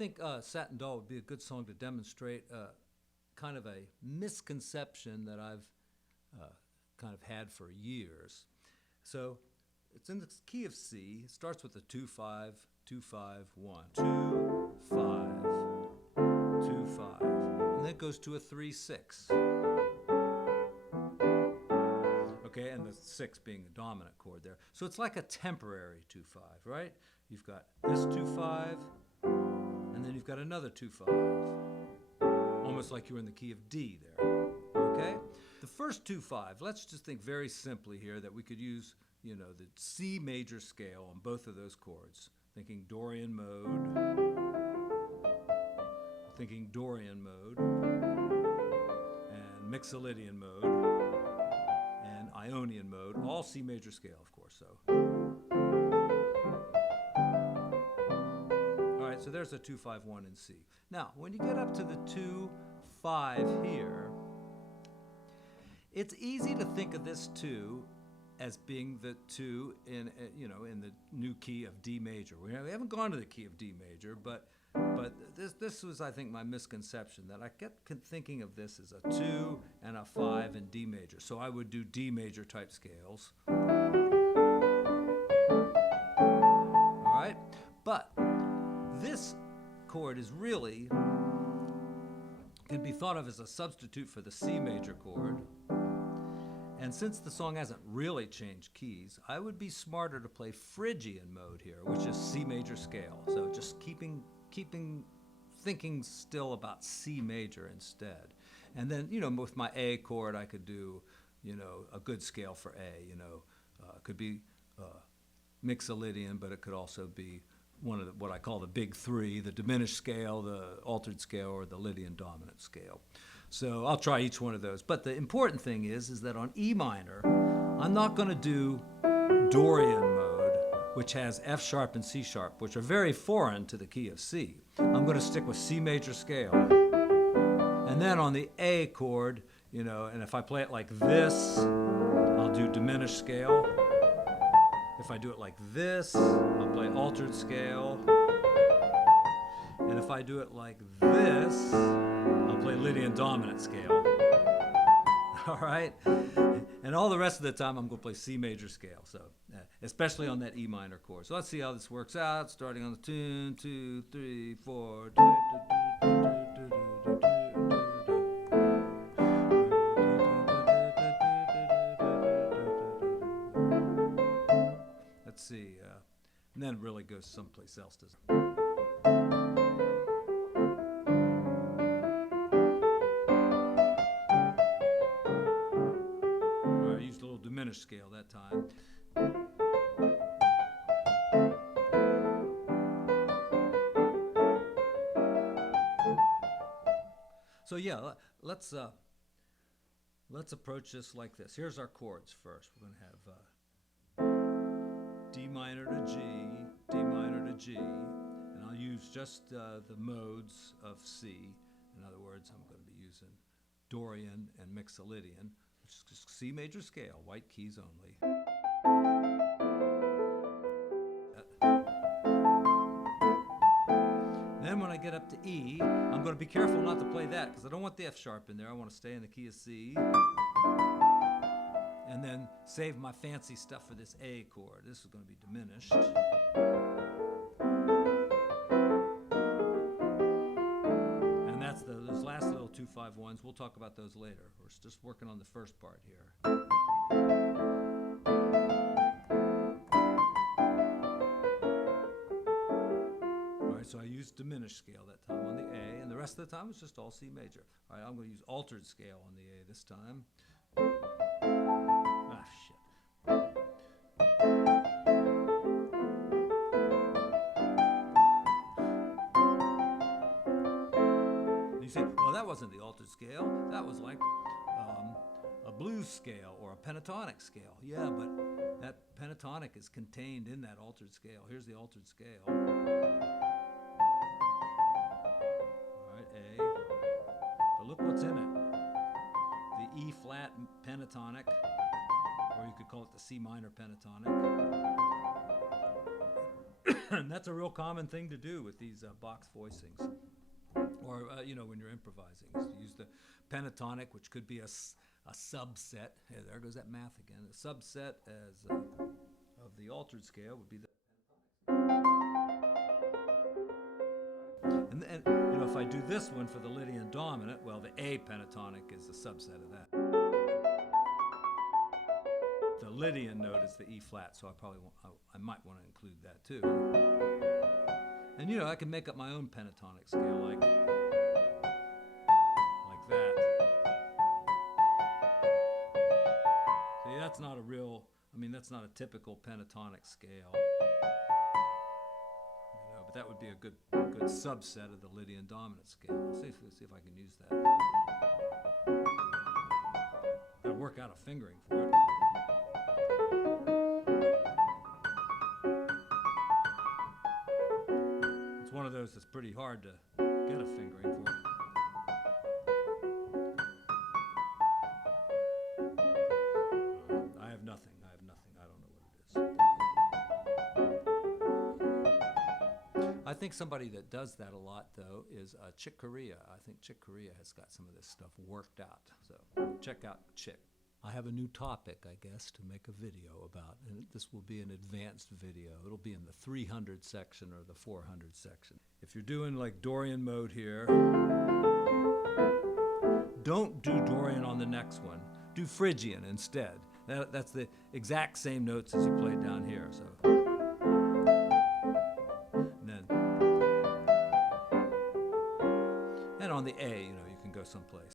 think Satin Doll would be a good song to demonstrate kind of a misconception that I've kind of had for years. So it's in the key of C. It starts with a 2-5, 2-5, 1, 2, 5, 2, 5, and then it goes to a 3-6. Okay, and the 6 being a dominant chord there. So it's like a temporary 2-5, right? You've got this 2-5, and then you've got another 2-5. Almost like you're in the key of D there, okay? The first 2-5, let's just think very simply here that we could use, you know, the C major scale on both of those chords. Thinking Dorian mode, and Mixolydian mode, and Ionian mode, all C major scale, of course, so. All right, so there's a 2-5-1 in C. Now, when you get up to the 2-5 here, it's easy to think of this 2 as being the 2 in, you know, in the new key of D major. We haven't gone to the key of D major, but this was, I think, my misconception, that I kept thinking of this as a 2 and a 5 in D major. So I would do D major type scales. All right, but this chord is really, can be thought of as a substitute for the C major chord. And since the song hasn't really changed keys, I would be smarter to play Phrygian mode here, which is C major scale. So just thinking still about C major instead. And then, you know, with my A chord, I could do, you know, a good scale for A. You know, it could be Mixolydian, but it could also be one of what I call the big 3, the diminished scale, the altered scale, or the Lydian dominant scale. So I'll try each one of those. But the important thing is that on E minor, I'm not going to do Dorian mode, which has F sharp and C sharp, which are very foreign to the key of C. I'm going to stick with C major scale. And then on the A chord, you know, and if I play it like this, I'll do diminished scale. If I do it like this, I'll play altered scale. And if I do it like this, I'll play Lydian dominant scale. All right? And all the rest of the time, I'm going to play C major scale, so especially on that E minor chord. So let's see how this works out, starting on the tune, 2, 3, 4. Let's see, and then it really goes someplace else, doesn't it? Diminished scale that time. So yeah, let's approach this like this. Here's our chords first. We're going to have D minor to G, D minor to G, and I'll use just the modes of C. In other words, I'm going to be using Dorian and Mixolydian. C major scale, white keys only. Then when I get up to E, I'm going to be careful not to play that because I don't want the F sharp in there. I want to stay in the key of C. And then save my fancy stuff for this A chord. This is going to be diminished. And that's those last little 2-5-1s. We'll talk about those later. We're just working on the first part here. All right, so I used diminished scale that time on the A, and the rest of the time was just all C major. All right, I'm going to use altered scale on the A this time. Ah, shit. And you say, well, that wasn't the altered scale. That was like a blues scale or a pentatonic scale. Yeah, but that pentatonic is contained in that altered scale. Here's the altered scale. All right, A. But look what's in it. The E flat pentatonic, or you could call it the C minor pentatonic. And that's a real common thing to do with these box voicings. Or, when you're improvising, is to use the pentatonic, which could be a subset. Yeah, there goes that math again. A subset of the altered scale would be the pentatonic. And if I do this one for the Lydian dominant, well, the A pentatonic is a subset of that. The Lydian note is the E flat, so I might want to include that too. And I can make up my own pentatonic scale like that. See, that's not that's not a typical pentatonic scale. But that would be a good subset of the Lydian dominant scale. Let's see if I can use that. Gotta work out a fingering for it. It's one of those that's pretty hard to get a fingering for. I have nothing. I don't know what it is. I think somebody that does that a lot, though, is Chick Corea. I think Chick Corea has got some of this stuff worked out. So check out Chick. I have a new topic, I guess, to make a video about, and this will be an advanced video. It'll be in the 300 section or the 400 section. If you're doing like Dorian mode here, don't do Dorian on the next one. Do Phrygian instead. That's the exact same notes as you played down here. So, and on the A, you can go someplace.